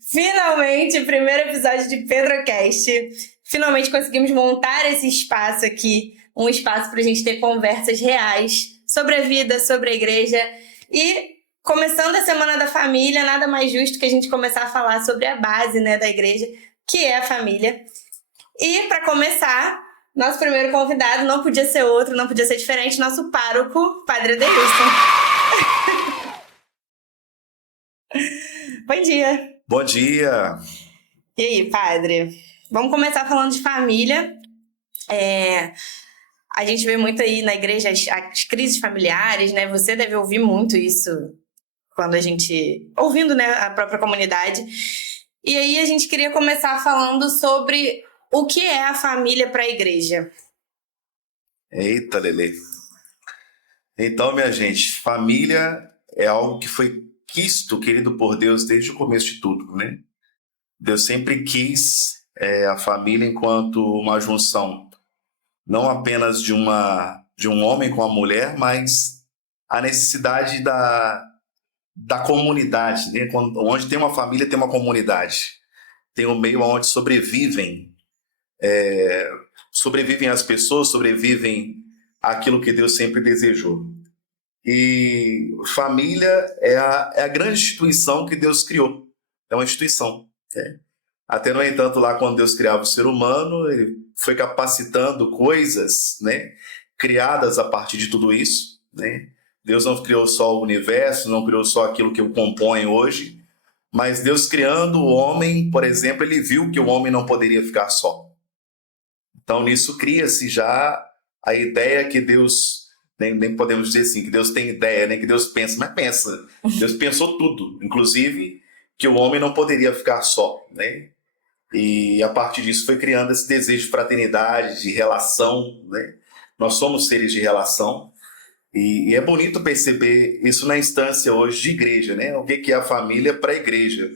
Finalmente, primeiro episódio de PedroCast. Finalmente conseguimos montar esse espaço aqui, um espaço para a gente ter conversas reais sobre a vida, sobre a igreja. E começando a Semana da Família, nada mais justo que a gente começar a falar sobre a base, né, da igreja, que é a família. E para começar, nosso primeiro convidado não podia ser outro, não podia ser diferente, nosso pároco, Padre Adeilson. Bom dia. Bom dia. E aí, padre? Vamos começar falando de família. A gente vê muito aí na igreja as crises familiares, né? Você deve ouvir muito isso quando a gente... ouvindo, né, a própria comunidade. E aí a gente queria começar falando sobre o que é a família para a igreja. Eita, Lelê. Então, minha gente, família é algo que foi querido por Deus desde o começo de tudo, né? Deus sempre quis a família enquanto uma junção, não apenas de um homem com a mulher, mas a necessidade da comunidade, né? Onde tem uma família, tem uma comunidade. Tem um meio onde sobrevivem as pessoas, sobrevivem aquilo que Deus sempre desejou. E família é a grande instituição que Deus criou. É uma instituição. Até, no entanto, lá quando Deus criava o ser humano, ele foi capacitando coisas, né, criadas a partir de tudo isso, né? Deus não criou só o universo, não criou só aquilo que o compõe hoje, mas Deus criando o homem, por exemplo, ele viu que o homem não poderia ficar só. Então, nisso cria-se já a ideia que Deus, nem podemos dizer assim, que Deus tem ideia, né? Que Deus pensa, mas pensa. Deus pensou tudo, inclusive que o homem não poderia ficar só, né? E a partir disso foi criando esse desejo de fraternidade, de relação, né? Nós somos seres de relação e é bonito perceber isso na instância hoje de igreja, né? O que é a família para a igreja?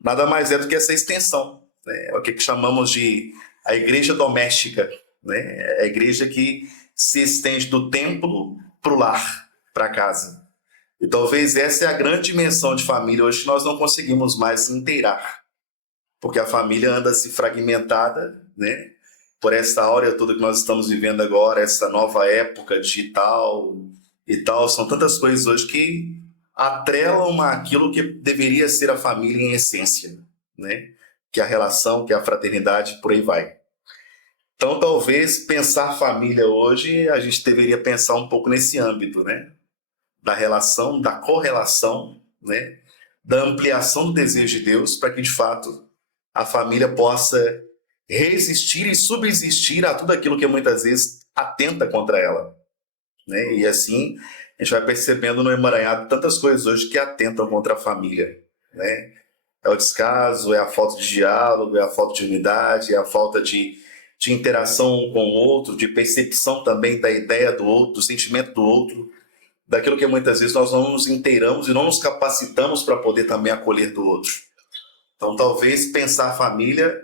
Nada mais é do que essa extensão, né? É o que chamamos de a igreja doméstica, né? É a igreja que se estende do templo para o lar, para casa. E talvez essa é a grande dimensão de família hoje que nós não conseguimos mais inteirar, porque a família anda se fragmentada, né? Por essa áurea toda que nós estamos vivendo agora, essa nova época digital e tal, são tantas coisas hoje que atrelam aquilo que deveria ser a família em essência, né? Que é a relação, que é a fraternidade, por aí vai. Então, talvez pensar família hoje, a gente deveria pensar um pouco nesse âmbito, né? Da relação, da correlação, né? Da ampliação do desejo de Deus para que, de fato, a família possa resistir e subsistir a tudo aquilo que muitas vezes atenta contra ela, né? E assim, a gente vai percebendo no emaranhado tantas coisas hoje que atentam contra a família, né? É o descaso, é a falta de diálogo, é a falta de unidade, é a falta de interação um com o outro, de percepção também da ideia do outro, do sentimento do outro, daquilo que muitas vezes nós não nos inteiramos e não nos capacitamos para poder também acolher do outro. Então, talvez pensar a família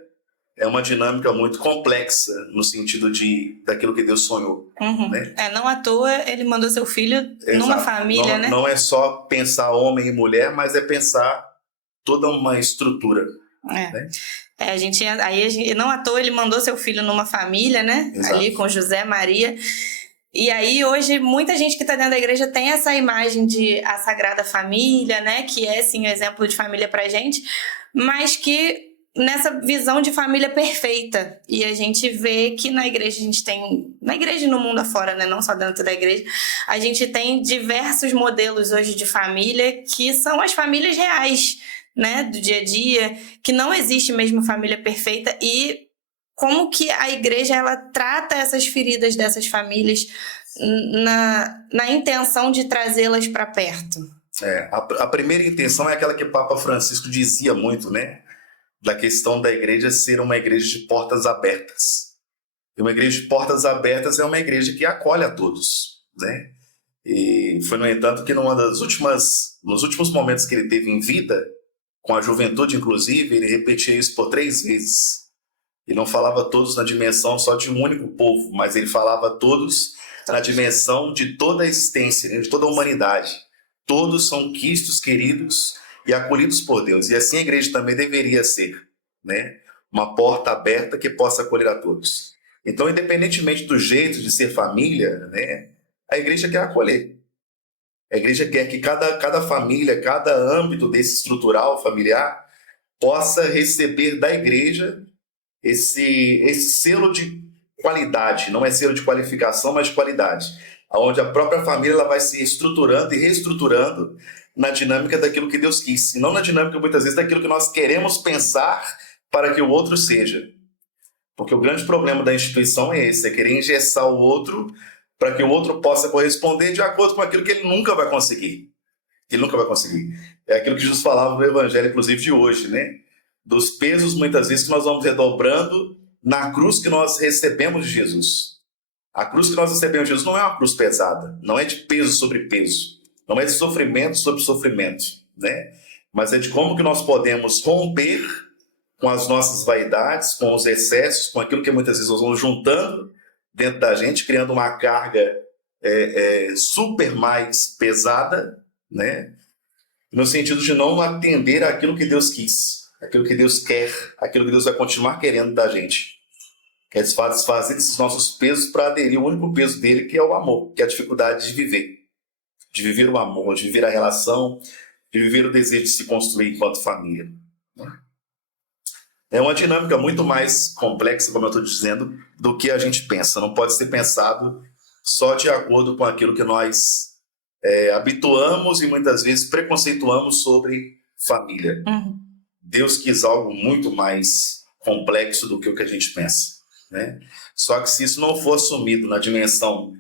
é uma dinâmica muito complexa no sentido daquilo que Deus sonhou. Né? Não à toa ele mandou seu filho numa família, né? Não é só pensar homem e mulher, mas é pensar toda uma estrutura. Né? Não à toa ele mandou seu filho numa família, né? Exato. Ali com José, Maria. E aí hoje muita gente que está dentro da igreja tem essa imagem de a Sagrada Família, né? Que é sim um exemplo de família pra gente, mas que nessa visão de família perfeita. E a gente vê que na igreja a gente tem, na igreja e no mundo afora, né? Não só dentro da igreja, a gente tem diversos modelos hoje de família que são as famílias reais, né? Do dia a dia, que não existe mesmo família perfeita e como que a igreja ela trata essas feridas dessas famílias na intenção de trazê-las para perto. A primeira intenção é aquela que o Papa Francisco dizia muito, né? Da questão da igreja ser uma igreja de portas abertas. E uma igreja de portas abertas é uma igreja que acolhe a todos, né? E foi, no entanto, que nos últimos momentos que ele teve em vida, com a juventude inclusive, ele repetia isso por 3 vezes. Ele não falava todos na dimensão só de um único povo, mas ele falava todos na dimensão de toda a existência, de toda a humanidade. Todos são quistos, queridos, e acolhidos por Deus. E assim a igreja também deveria ser, né? Uma porta aberta que possa acolher a todos. Então, independentemente do jeito de ser família, né, a igreja quer acolher. A igreja quer que cada família, cada âmbito desse estrutural familiar possa receber da igreja esse selo de qualidade. Não é selo de qualificação, mas de qualidade. Onde a própria família ela vai se estruturando e reestruturando na dinâmica daquilo que Deus quis. E não na dinâmica, muitas vezes, daquilo que nós queremos pensar para que o outro seja. Porque o grande problema da instituição é esse, é querer engessar o outro para que o outro possa corresponder de acordo com aquilo que ele nunca vai conseguir. Ele nunca vai conseguir. É aquilo que Jesus falava no Evangelho, inclusive, de hoje, né? Dos pesos, muitas vezes, que nós vamos redobrando na cruz que nós recebemos de Jesus. A cruz que nós recebemos de Jesus não é uma cruz pesada, não é de peso sobre peso, não é de sofrimento sobre sofrimento, né? Mas é de como que nós podemos romper com as nossas vaidades, com os excessos, com aquilo que muitas vezes nós vamos juntando dentro da gente, criando uma carga super mais pesada, né? No sentido de não atender àquilo que Deus quis, aquilo que Deus quer, aquilo que Deus vai continuar querendo da gente. Quer desfazer esses nossos pesos para aderir ao único peso dele, que é o amor, que é a dificuldade de viver o amor, de viver a relação, de viver o desejo de se construir enquanto família. É uma dinâmica muito mais complexa, como eu estou dizendo, do que a gente pensa. Não pode ser pensado só de acordo com aquilo que nós habituamos e muitas vezes preconceituamos sobre família. Deus quis algo muito mais complexo do que o que a gente pensa, né? Só que se isso não for assumido na dimensão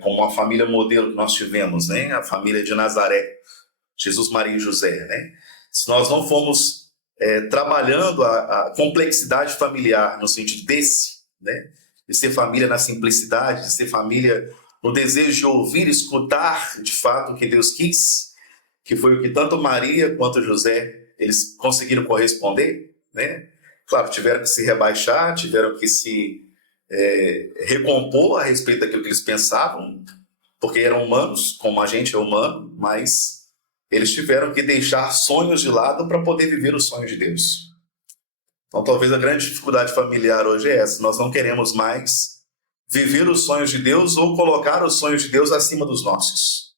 como a família modelo que nós tivemos, né? A família de Nazaré, Jesus, Maria e José, né? Se nós não formos trabalhando a complexidade familiar no sentido desse, né? De ser família na simplicidade, de ser família no desejo de ouvir, escutar de fato o que Deus quis, que foi o que tanto Maria quanto José eles conseguiram corresponder, né? Claro, tiveram que se rebaixar, tiveram que se recompor a respeito daquilo que eles pensavam, porque eram humanos, como a gente é humano, mas eles tiveram que deixar sonhos de lado para poder viver os sonhos de Deus. Então, talvez a grande dificuldade familiar hoje é essa. Nós não queremos mais viver os sonhos de Deus ou colocar os sonhos de Deus acima dos nossos.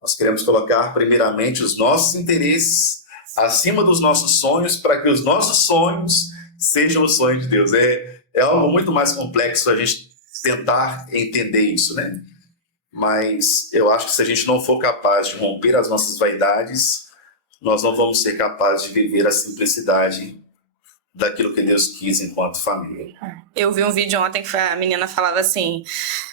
Nós queremos colocar, primeiramente, os nossos interesses acima dos nossos sonhos para que os nossos sonhos sejam os sonhos de Deus. É algo muito mais complexo a gente tentar entender isso, né? Mas eu acho que se a gente não for capaz de romper as nossas vaidades, nós não vamos ser capazes de viver a simplicidade daquilo que Deus quis enquanto família. Eu vi um vídeo ontem que a menina falava assim: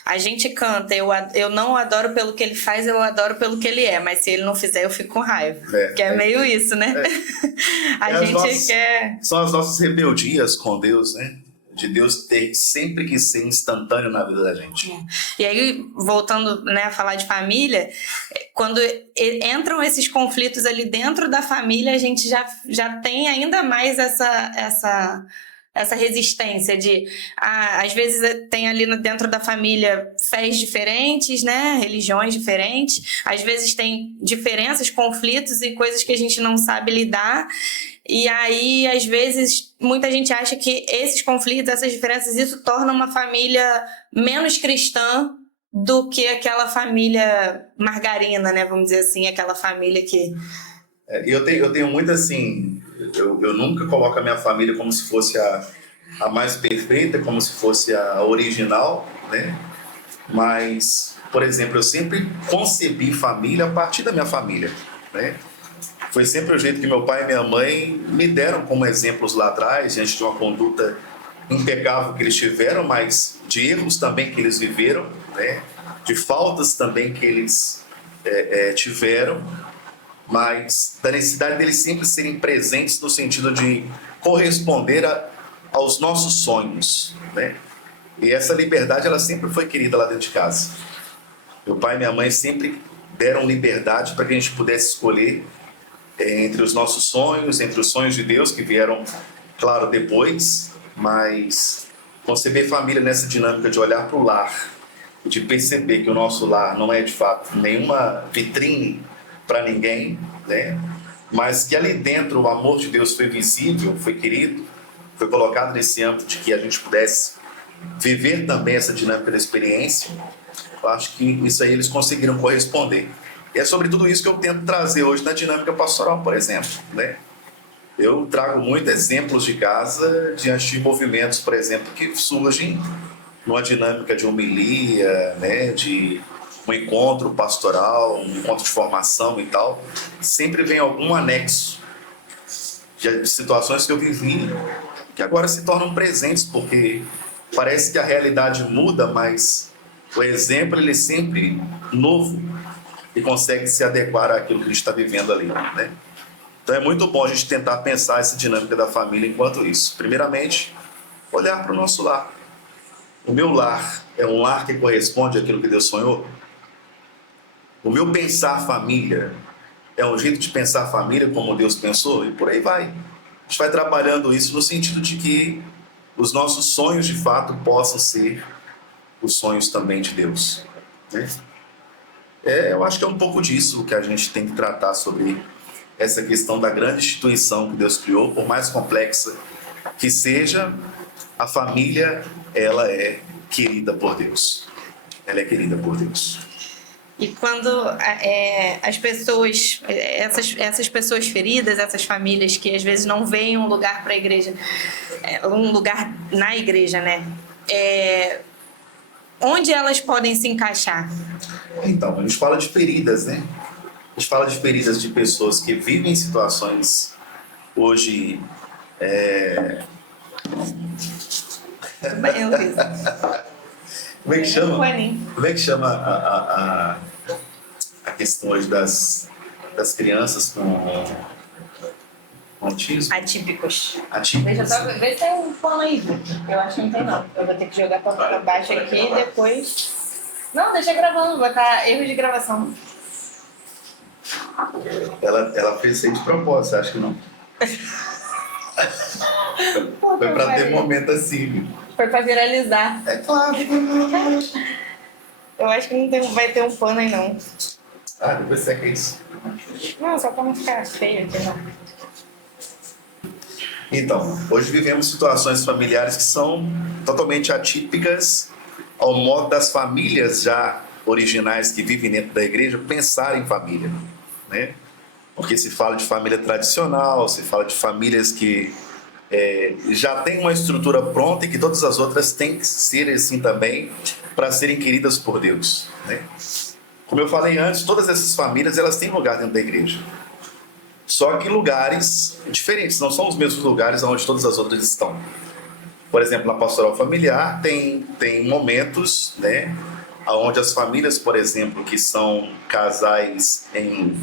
a gente canta, eu não o adoro pelo que ele faz, eu o adoro pelo que ele é, mas se ele não fizer eu fico com raiva. Que é meio isso, né? A gente quer... São as nossas rebeldias com Deus, né? De Deus ter sempre que ser instantâneo na vida da gente. E aí, voltando, né, a falar de família, quando entram esses conflitos ali dentro da família, a gente já tem ainda mais essa resistência de... às vezes tem ali dentro da família fés diferentes, né, religiões diferentes, às vezes tem diferenças, conflitos e coisas que a gente não sabe lidar. E aí, às vezes, muita gente acha que esses conflitos, essas diferenças, isso torna uma família menos cristã do que aquela família margarina, né? Vamos dizer assim, aquela família que... Eu tenho muito assim... Eu nunca coloco a minha família como se fosse a mais perfeita, como se fosse a original, né? Mas, por exemplo, eu sempre concebi família a partir da minha família, né? Foi sempre o jeito que meu pai e minha mãe me deram como exemplos lá atrás, diante de uma conduta impecável que eles tiveram, mas de erros também que eles viveram, né? De faltas também que eles tiveram, mas da necessidade deles sempre serem presentes no sentido de corresponder aos nossos sonhos, né? E essa liberdade ela sempre foi querida lá dentro de casa. Meu pai e minha mãe sempre deram liberdade para que a gente pudesse escolher entre os nossos sonhos, entre os sonhos de Deus que vieram, claro, depois, mas conceber família nessa dinâmica de olhar para o lar, de perceber que o nosso lar não é de fato nenhuma vitrine para ninguém, né? mas que ali dentro o amor de Deus foi visível, foi querido, foi colocado nesse âmbito de que a gente pudesse viver também essa dinâmica da experiência. Eu acho que isso aí eles conseguiram corresponder. E é sobre tudo isso que eu tento trazer hoje na dinâmica pastoral, por exemplo, né? Eu trago muitos exemplos de casa diante de movimentos, por exemplo, que surgem numa dinâmica de homilia, né, de um encontro pastoral, um encontro de formação e tal. Sempre vem algum anexo de situações que eu vivi que agora se tornam presentes, porque parece que a realidade muda, mas o exemplo ele é sempre novo e consegue se adequar àquilo que a gente está vivendo ali, né? Então é muito bom a gente tentar pensar essa dinâmica da família enquanto isso. Primeiramente, olhar para o nosso lar. O meu lar é um lar que corresponde àquilo que Deus sonhou? O meu pensar família é um jeito de pensar família como Deus pensou? E por aí vai. A gente vai trabalhando isso no sentido de que os nossos sonhos de fato possam ser os sonhos também de Deus, né? Eu acho que é um pouco disso que a gente tem que tratar sobre essa questão da grande instituição que Deus criou, por mais complexa que seja, a família, ela é querida por Deus. Ela é querida por Deus. E quando as pessoas, essas pessoas feridas, essas famílias que às vezes não veem um lugar para a igreja, um lugar na igreja, né? Onde elas podem se encaixar? Então, a gente fala de feridas, né? A gente fala de feridas de pessoas que vivem situações hoje. Tudo bem, Luiz. Como é que chama? Como é que chama a questão hoje das crianças com autismo? Atípicos. Atípicos. Vê se tem um pano aí. Eu acho que não tem, não. Eu vou ter que jogar pra baixo aqui e depois. Não, deixa gravando, vai estar erro de gravação. Ela fez isso aí de propósito, acho que não. Foi pra ter momento assim, viu? Foi pra viralizar. É claro. Eu acho que não vai ter um pano aí, não. Ah, depois seca isso. Não, só pra não ficar feio aqui, não. Então, hoje vivemos situações familiares que são totalmente atípicas ao modo das famílias já originais que vivem dentro da igreja pensar em família, né? Porque se fala de família tradicional, se fala de famílias que já tem uma estrutura pronta e que todas as outras têm que ser assim também para serem queridas por Deus, né? Como eu falei antes, todas essas famílias elas têm lugar dentro da igreja, só que lugares diferentes, não são os mesmos lugares onde todas as outras estão. Por exemplo, na pastoral familiar tem momentos, né, onde as famílias, por exemplo, que são casais em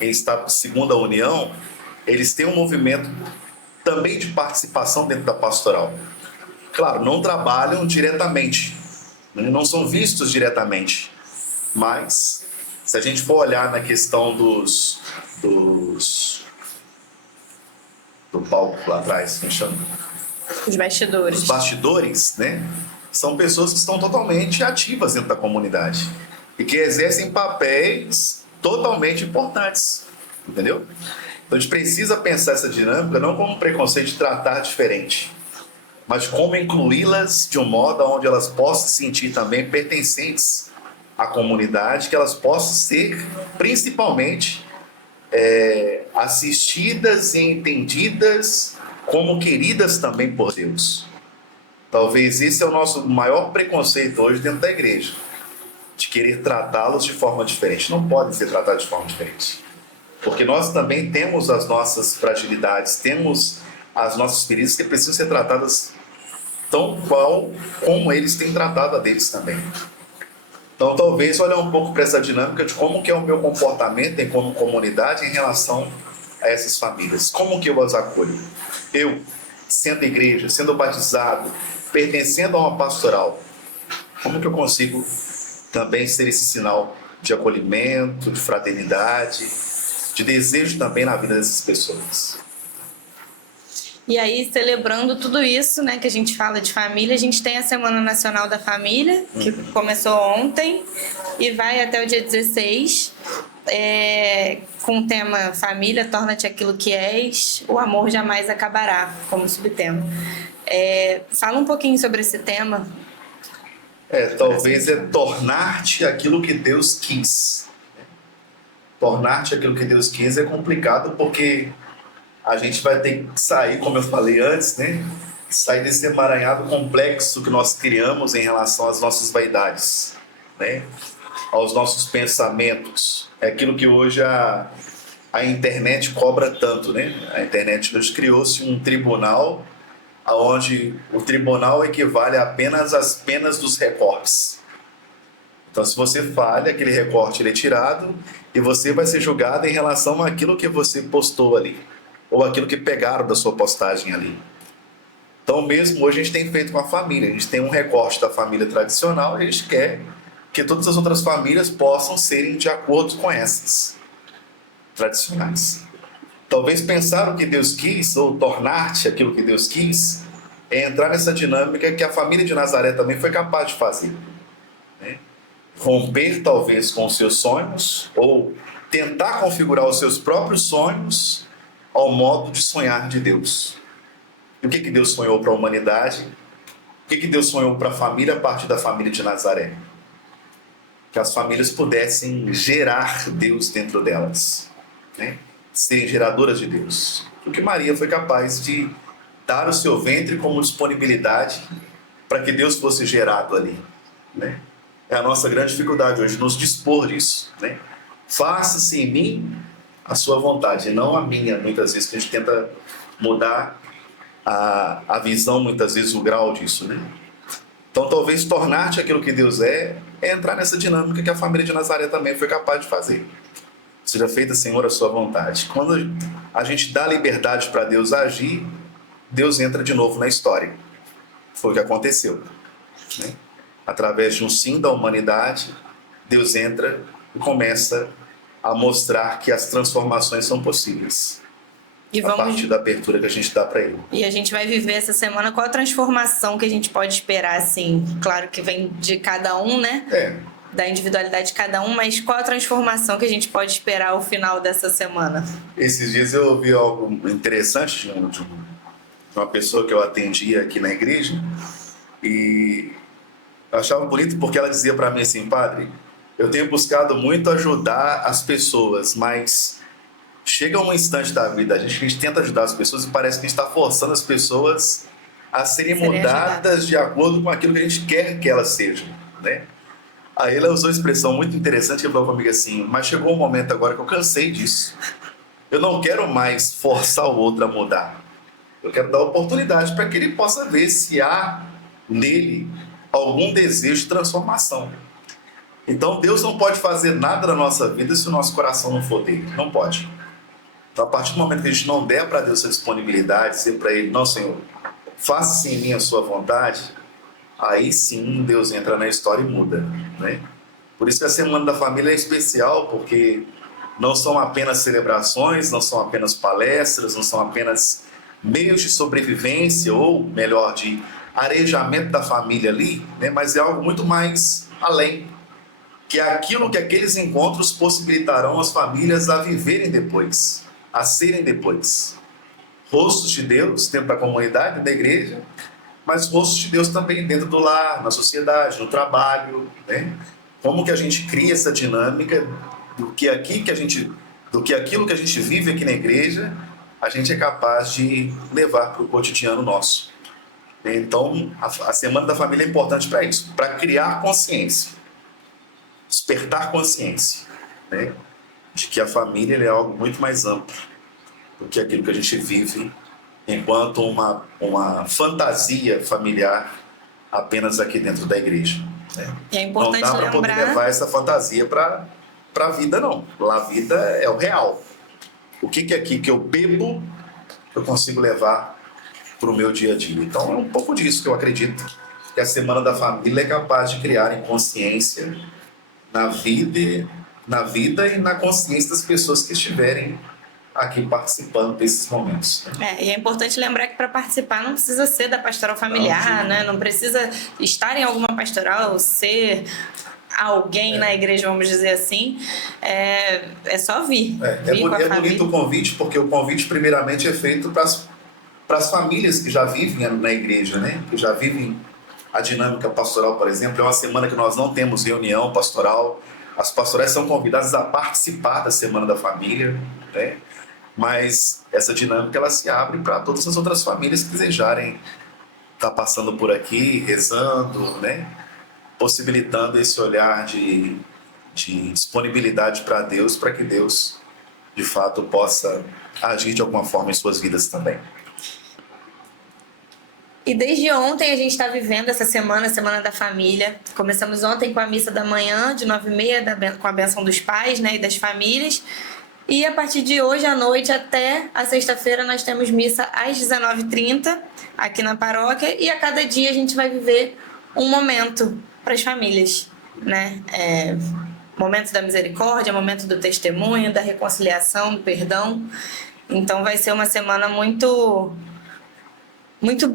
estado de segunda união, eles têm um movimento também de participação dentro da pastoral. Claro, não trabalham diretamente, não são vistos diretamente, mas se a gente for olhar na questão do palco lá atrás, como chama? Os bastidores. Os bastidores, né? São pessoas que estão totalmente ativas dentro da comunidade e que exercem papéis totalmente importantes, entendeu? Então a gente precisa pensar essa dinâmica não como um preconceito de tratar diferente, mas como incluí-las de um modo onde elas possam se sentir também pertencentes à comunidade, que elas possam ser principalmente assistidas e entendidas como queridas também por Deus. Talvez esse é o nosso maior preconceito hoje dentro da igreja, de querer tratá-los de forma diferente. Não podem ser tratados de forma diferente, porque nós também temos as nossas fragilidades, temos as nossas feridas que precisam ser tratadas tão qual como eles têm tratado a deles também. Então talvez olhar um pouco para essa dinâmica de como que é o meu comportamento como comunidade em relação a essas famílias, como que eu as acolho. Eu, sendo igreja, sendo batizado, pertencendo a uma pastoral, como que eu consigo também ser esse sinal de acolhimento, de fraternidade, de desejo também na vida dessas pessoas. E aí, celebrando tudo isso, né, que a gente fala de família, a gente tem a Semana Nacional da Família, que começou ontem e vai até o dia 16. com o tema Família, torna-te aquilo que és, o amor jamais acabará, como subtema. Fala um pouquinho sobre esse tema. Talvez tornar-te aquilo que Deus quis. Tornar-te aquilo que Deus quis é complicado porque a gente vai ter que sair, como eu falei antes, né? Sair desse emaranhado complexo que nós criamos em relação às nossas vaidades, né? Aos nossos pensamentos. É aquilo que hoje a internet cobra tanto, né? A internet hoje criou-se um tribunal onde o tribunal equivale apenas às penas dos recortes. Então, se você falha, aquele recorte ele é tirado e você vai ser julgado em relação àquilo que você postou ali, ou aquilo que pegaram da sua postagem ali. Então, mesmo hoje a gente tem feito com a família, a gente tem um recorte da família tradicional e a gente quer que todas as outras famílias possam serem de acordo com essas tradicionais. Talvez pensar o que Deus quis, ou tornar-te aquilo que Deus quis, é entrar nessa dinâmica que a família de Nazaré também foi capaz de fazer, né? Romper talvez com os seus sonhos, ou tentar configurar os seus próprios sonhos ao modo de sonhar de Deus. E o que Deus sonhou para a humanidade? O que Deus sonhou para a família a partir da família de Nazaré? Que as famílias pudessem gerar Deus dentro delas, né? Serem geradoras de Deus. Porque Maria foi capaz de dar o seu ventre como disponibilidade para que Deus fosse gerado ali, né? É a nossa grande dificuldade hoje, nos dispor disso, né? Faça-se em mim a sua vontade, não a minha. Muitas vezes que a gente tenta mudar a visão, muitas vezes o grau disso, né? Então talvez tornar-te aquilo que Deus é entrar nessa dinâmica que a família de Nazaré também foi capaz de fazer. Seja feita, Senhor, a sua vontade. Quando a gente dá liberdade para Deus agir, Deus entra de novo na história. Foi o que aconteceu, né? Através de um sim da humanidade, Deus entra e começa a mostrar que as transformações são possíveis. A partir da abertura que a gente dá para Ele. E a gente vai viver essa semana. Qual a transformação que a gente pode esperar, assim? Claro que vem de cada um, né? Da individualidade de cada um, mas qual a transformação que a gente pode esperar ao final dessa semana? Esses dias eu ouvi algo interessante de uma pessoa que eu atendia aqui na igreja, e eu achava bonito porque ela dizia para mim assim: padre, eu tenho buscado muito ajudar as pessoas, mas chega um instante da vida, a gente tenta ajudar as pessoas e parece que a gente está forçando as pessoas a serem mudadas de acordo com aquilo que a gente quer que elas sejam, né? Aí ela usou uma expressão muito interessante que falou comigo assim: mas chegou um momento agora que eu cansei disso. Eu não quero mais forçar o outro a mudar. Eu quero dar oportunidade para que ele possa ver se há nele algum desejo de transformação. Então Deus não pode fazer nada na nossa vida se o nosso coração não for dele. Não pode. Então, a partir do momento que a gente não der para Deus essa disponibilidade, dizer para Ele: não, Senhor, faça-se em mim a sua vontade, aí sim Deus entra na história e muda, né? Por isso que a Semana da Família é especial, porque não são apenas celebrações, não são apenas palestras, não são apenas meios de sobrevivência, ou melhor, de arejamento da família ali, né? Mas é algo muito mais além, que é aquilo que aqueles encontros possibilitarão as famílias a viverem depois, a serem depois. Rostos de Deus dentro da comunidade, da igreja, mas rostos de Deus também dentro do lar, na sociedade, no trabalho, né? Como que a gente cria essa dinâmica do que aquilo que a gente vive aqui na igreja, a gente é capaz de levar para o cotidiano nosso. Então, a Semana da Família é importante para isso, para criar consciência, despertar consciência, né? De que a família é algo muito mais amplo do que aquilo que a gente vive enquanto uma fantasia familiar apenas aqui dentro da igreja, né? E é importante não dá para poder levar essa fantasia para a vida, não. Lá a vida é o real. O que é aqui que eu bebo, eu consigo levar para o meu dia a dia. Então é um pouco disso que eu acredito que a Semana da Família é capaz de criar em consciência na vida e na consciência das pessoas que estiverem aqui participando desses momentos. E é importante lembrar que para participar não precisa ser da pastoral familiar, né? Não precisa estar em alguma pastoral, ser alguém na igreja, vamos dizer assim, é só vir. Vir com a É família. bonito o convite, porque o convite primeiramente é feito para as famílias que já vivem na igreja, né? Que já vivem a dinâmica pastoral, por exemplo. É uma semana que nós não temos reunião pastoral. As pastorais são convidadas a participar da Semana da Família, né? Mas essa dinâmica ela se abre para todas as outras famílias que desejarem estar passando por aqui, rezando, né? Possibilitando esse olhar de disponibilidade para Deus, para que Deus, de fato, possa agir de alguma forma em suas vidas também. E desde ontem a gente está vivendo essa semana, a Semana da Família. Começamos ontem com a missa da manhã, de 9h30, com a bênção dos pais, né, e das famílias. E a partir de hoje à noite até a sexta-feira nós temos missa às 19h30 aqui na paróquia. E a cada dia a gente vai viver um momento para as famílias, né? Momento da misericórdia, momento do testemunho, da reconciliação, do perdão. Então vai ser uma semana muito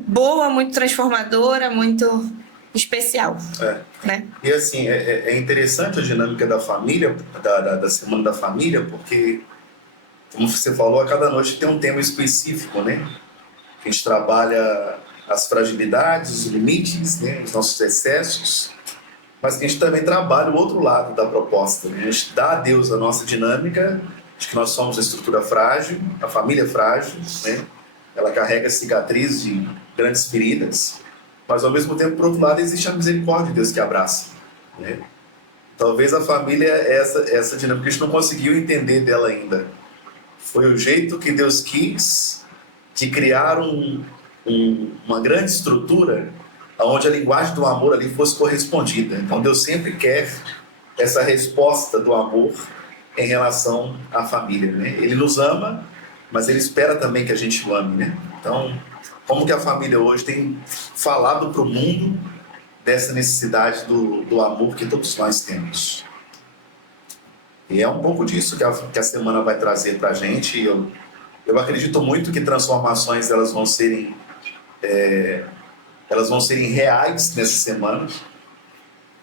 boa, muito transformadora, muito especial. Né? E assim, é interessante a dinâmica da família, da Semana da Família, porque, como você falou, a cada noite tem um tema específico, né? A gente trabalha as fragilidades, os limites, né? Os nossos excessos, mas a gente também trabalha o outro lado da proposta, né? A gente dá a Deus a nossa dinâmica, de que nós somos a estrutura frágil, a família frágil, né? Ela carrega cicatrizes de grandes feridas, mas ao mesmo tempo, por outro lado, existe a misericórdia de Deus que abraça, né? Talvez a família, essa dinâmica que a gente não conseguiu entender dela ainda. Foi o jeito que Deus quis de criar uma grande estrutura onde a linguagem do amor ali fosse correspondida. Então Deus sempre quer essa resposta do amor em relação à família, né? Ele nos ama, mas Ele espera também que a gente o ame, né? Então, como que a família hoje tem falado para o mundo dessa necessidade do amor que todos nós temos? E é um pouco disso que a semana vai trazer para a gente. Eu acredito muito que transformações elas vão serem reais nessa semana.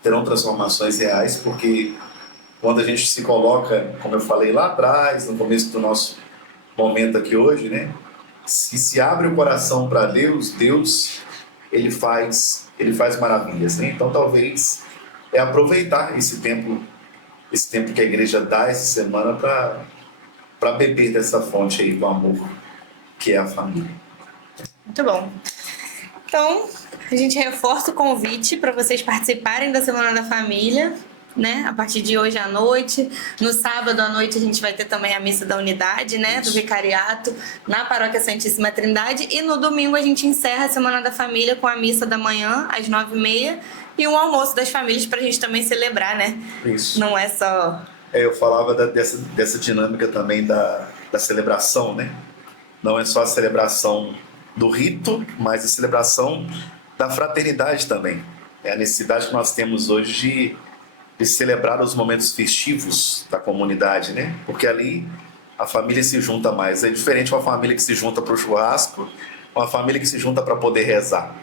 Terão transformações reais, porque quando a gente se coloca, como eu falei lá atrás, no começo do nosso momento aqui hoje, né? Se abre o coração para Deus, ele faz maravilhas, né? Então talvez aproveitar esse tempo que a igreja dá essa semana para beber dessa fonte aí do amor que é a família. Muito bom. Então, a gente reforça o convite para vocês participarem da Semana da Família, né? A partir de hoje à noite. No sábado à noite a gente vai ter também a missa da unidade, né? Do vicariato na Paróquia Santíssima Trindade. E no domingo a gente encerra a Semana da Família com a missa da manhã às 9h30 e um almoço das famílias para a gente também celebrar, né? Isso. Não é só... Eu falava dessa dinâmica também da celebração, né? Não é só a celebração do rito, mas a celebração da fraternidade também. É a necessidade que nós temos hoje de celebrar os momentos festivos da comunidade, né? Porque ali a família se junta mais. É diferente uma família que se junta para o churrasco, uma família que se junta para poder rezar.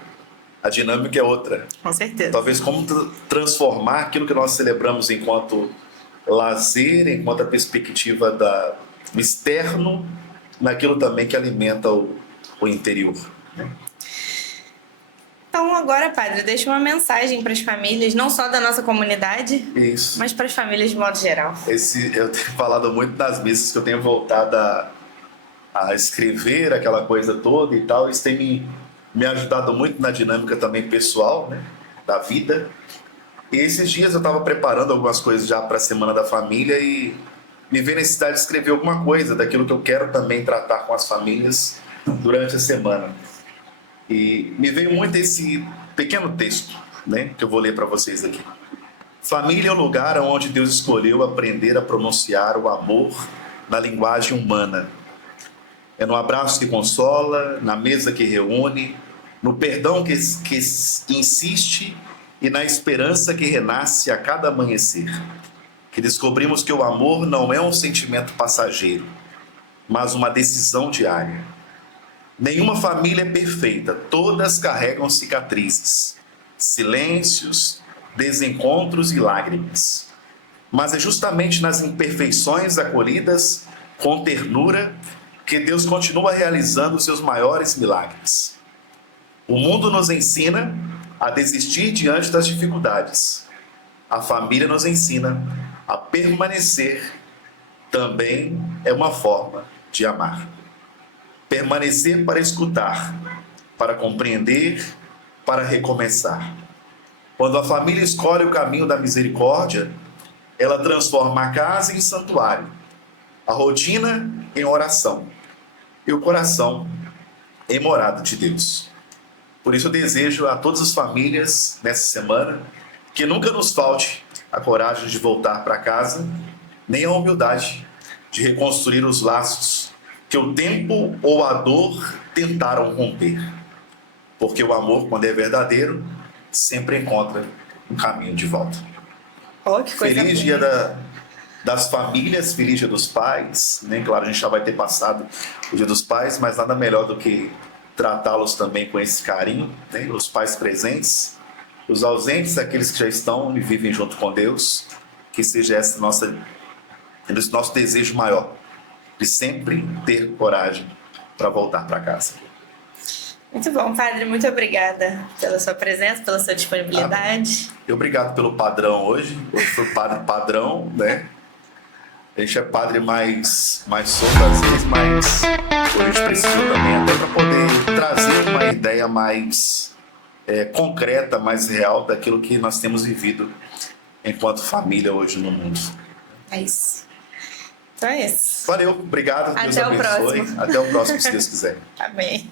A dinâmica é outra. Com certeza. Talvez como transformar aquilo que nós celebramos enquanto lazer, enquanto a perspectiva do externo, naquilo também que alimenta o interior. Então agora, padre, deixa uma mensagem para as famílias, não só da nossa comunidade, Isso. mas para as famílias de modo geral. Eu tenho falado muito nas missas que eu tenho voltado a escrever aquela coisa toda e tal. Isso tem me ajudado muito na dinâmica também pessoal, né, da vida. E esses dias eu estava preparando algumas coisas já para a Semana da Família e me veio a necessidade de escrever alguma coisa daquilo que eu quero também tratar com as famílias durante a semana. E me veio muito esse pequeno texto, né, que eu vou ler para vocês aqui. Família é o lugar onde Deus escolheu aprender a pronunciar o amor na linguagem humana. É no abraço que consola, na mesa que reúne, no perdão que insiste e na esperança que renasce a cada amanhecer. Que descobrimos que o amor não é um sentimento passageiro, mas uma decisão diária. Nenhuma família é perfeita, todas carregam cicatrizes, silêncios, desencontros e lágrimas. Mas é justamente nas imperfeições acolhidas com ternura que Deus continua realizando os seus maiores milagres. O mundo nos ensina a desistir diante das dificuldades. A família nos ensina a permanecer. Também é uma forma de amar. Permanecer para escutar, para compreender, para recomeçar. Quando a família escolhe o caminho da misericórdia, ela transforma a casa em santuário, a rotina em oração e o coração em morada de Deus. Por isso eu desejo a todas as famílias nessa semana que nunca nos falte a coragem de voltar para casa, nem a humildade de reconstruir os laços que o tempo ou a dor tentaram romper. Porque o amor, quando é verdadeiro, sempre encontra um caminho de volta. Oh, que coisa Feliz boa. Dia das Famílias, feliz Dia dos Pais, né? Claro, a gente já vai ter passado o Dia dos Pais, mas nada melhor do que tratá-los também com esse carinho, né? Os pais presentes, os ausentes, aqueles que já estão e vivem junto com Deus, que seja esse nosso desejo maior, de sempre ter coragem para voltar para casa. Muito bom, padre. Muito obrigada pela sua presença, pela sua disponibilidade. E obrigado pelo padrão hoje. Hoje foi padre padrão, né? A gente é padre mais solto às vezes, mas hoje a gente precisa também até para poder trazer uma ideia mais concreta, mais real daquilo que nós temos vivido enquanto família hoje no mundo. É isso. Então é isso. Valeu, obrigado. Deus Até o abençoe. próximo. Até o próximo, se Deus quiser. Amém.